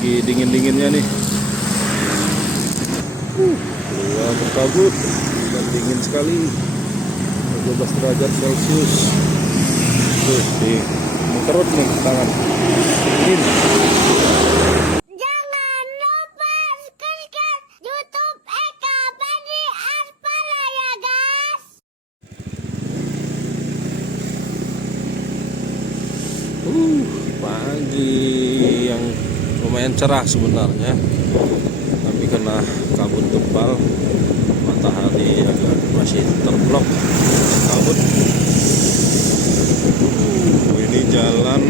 lagi dingin-dinginnya nih. Keluar berkabut dan dingin sekali, 12 derajat Celcius. Tuh di mengkerut nih tangan dingin. Jangan lupa subscribe YouTube Eka Padi Aspala ya guys. Pagi yang lumayan cerah sebenarnya, tapi kena kabut tebal, matahari agak masih terblok kabut. Ini jalan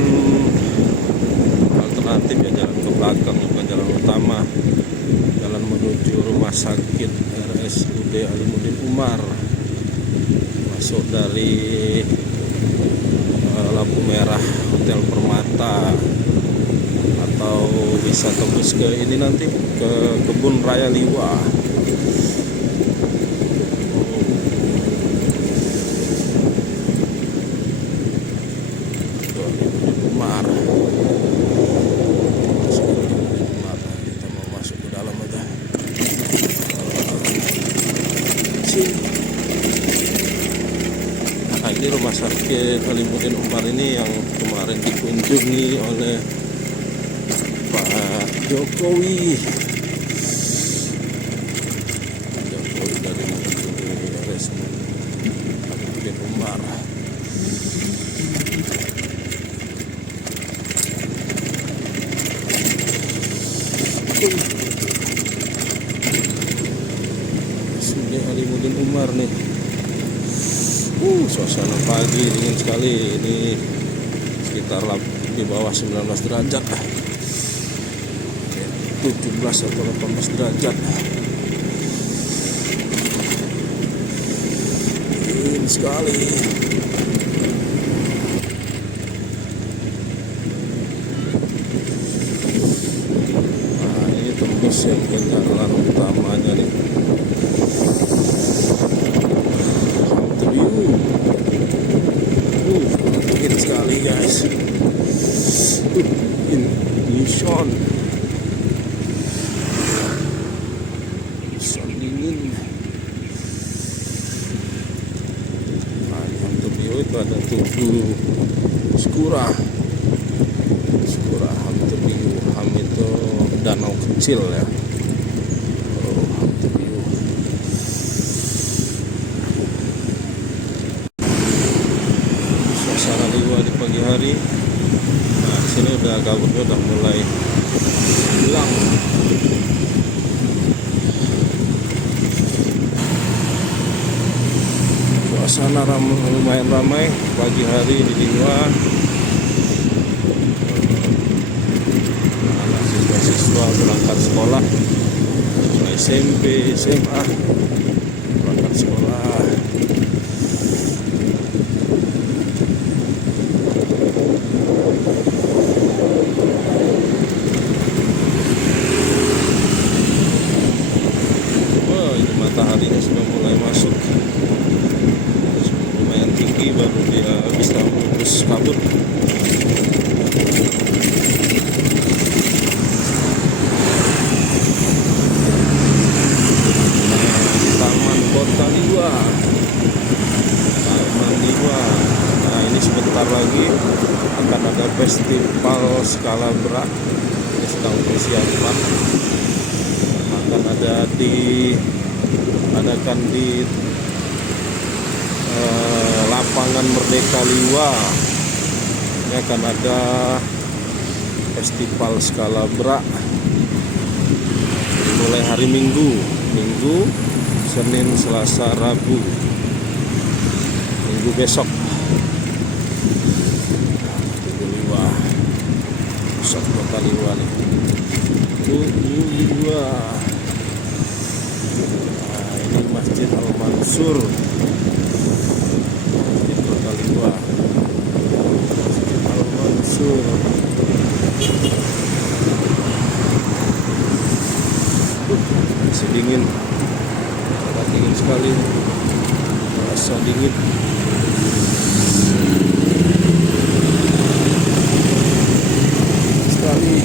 alternatif ya, jalan ke belakang, bukan jalan utama. Jalan menuju rumah sakit RSUD Alimuddin Umar, masuk dari lampu merah Hotel Permata, atau bisa tembus ke ini nanti ke Kebun Raya Liwa. Umar. Kita mau masuk ke dalam aja. Nah, ini rumah sakit Alimuddin Umar ini yang kemarin dikunjungi oleh Pak Jokowi. Jokowi dari Alimuddin Umar. Sudah Alimuddin Umar nih. Suasana pagi dingin sekali. Ini sekitar di bawah 19 derajat, 17 atau 18 derajat. Dingin sekali. Nah, ini tembus yang ke jalan utamanya nih. Dingin sekali guys. Son dingin. Nah, yang Hamtebio itu ada Tugu Skura Hamtebio. Ham itu danau kecil ya. Hamtebio. Suasana Liwa di pagi hari. Nah, sini udah kabutnya udah mulai hilang. Suasana lumayan ramai pagi hari di Liwa. Anak siswa-siswa berangkat sekolah, SMP, SMA berangkat sekolah. Mataharinya sudah mulai masuk, lumayan tinggi, baru dia bisa membus kabut. Taman Kota Liwa. Nah, ini sebentar lagi akan ada festival skala berat. Ini sedang persiapan, akan ada diadakan di lapangan Merdeka Liwa. Ini akan ada festival skala berat mulai hari Minggu, Senin, Selasa, Rabu. Minggu besok. Liwa, pusat kota Liwa nih. Liwa. Ini Masjid Al-Mansur, Masjid Kota Liwa. Masjid Al-Mansur. Masih dingin, sangat dingin sekali, rasa dingin. Sekali.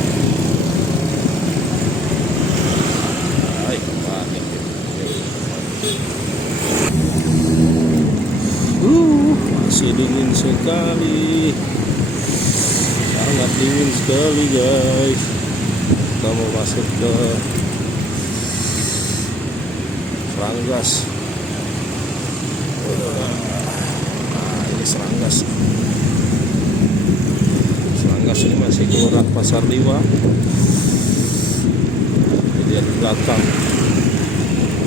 sekali guys. Kita mau masuk ke Seranggas. Nah, ini Seranggas. Seranggas ini masih kelurahan Pasar Liwa. Jadi di belakang.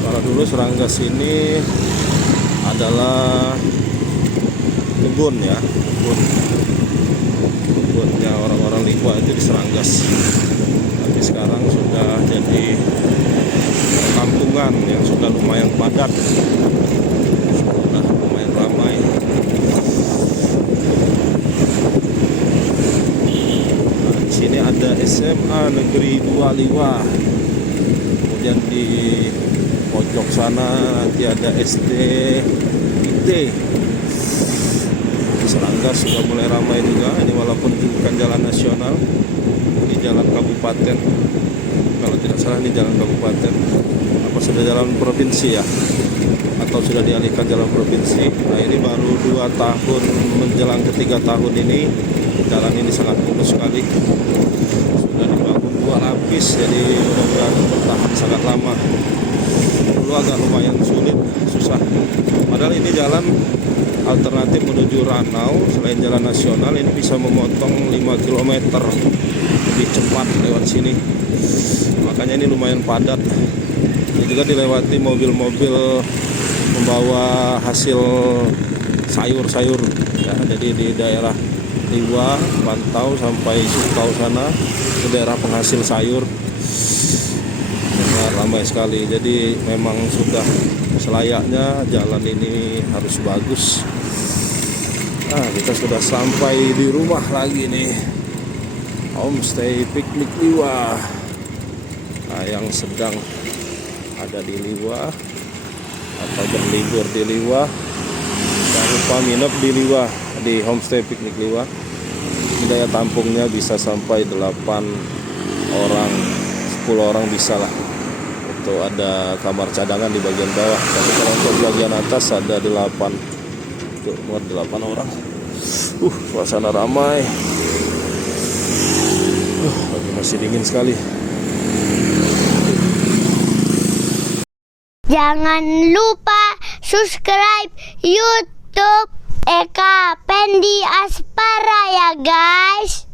Kalau dulu Seranggas ini adalah kebun ya, kebunnya orang-orang Liwa itu di Seranggas. Tapi sekarang sudah jadi kampungan yang sudah lumayan padat, sudah lumayan ramai. Nah, di sini ada SMA Negeri 2 Liwa. Kemudian di pojok sana nanti ada SD IT. Seranggas sudah mulai ramai juga. Ini walaupun bukan jalan nasional, ini jalan kabupaten. Kalau tidak salah ini jalan kabupaten. Apa sudah jalan provinsi ya? Atau sudah dialihkan jalan provinsi? Nah ini baru 2 tahun menjelang ke 3 tahun ini, jalan ini sangat mulus sekali. Sudah dibangun 2 lapis, jadi mudah-mudahan bertahan sangat lama. Dulu agak lumayan sulit, susah. Padahal ini jalan alternatif menuju Ranau. Selain jalan nasional, ini bisa memotong 5 km lebih cepat lewat sini. Makanya ini lumayan padat. Ini juga dilewati mobil-mobil membawa hasil sayur-sayur ya. Jadi di daerah Liwa, Pantau sampai Sukau sana, ke daerah penghasil sayur. Ramai sekali. Jadi memang sudah selayaknya jalan ini harus bagus. Nah, kita sudah sampai di rumah lagi nih. Homestay Piknik Liwa. Nah, yang sedang ada di Liwa atau berlibur di Liwa, jangan lupa nginep di Liwa, di Homestay Piknik Liwa. Daya tampungnya bisa sampai 8 orang, 10 orang bisa lah. Itu ada kamar cadangan di bagian bawah. Tapi kalau untuk bagian atas ada 8. Untuk muat 8 orang. Suasana ramai. Masih dingin sekali. Jangan lupa subscribe YouTube Eka Pendi Aspara ya guys.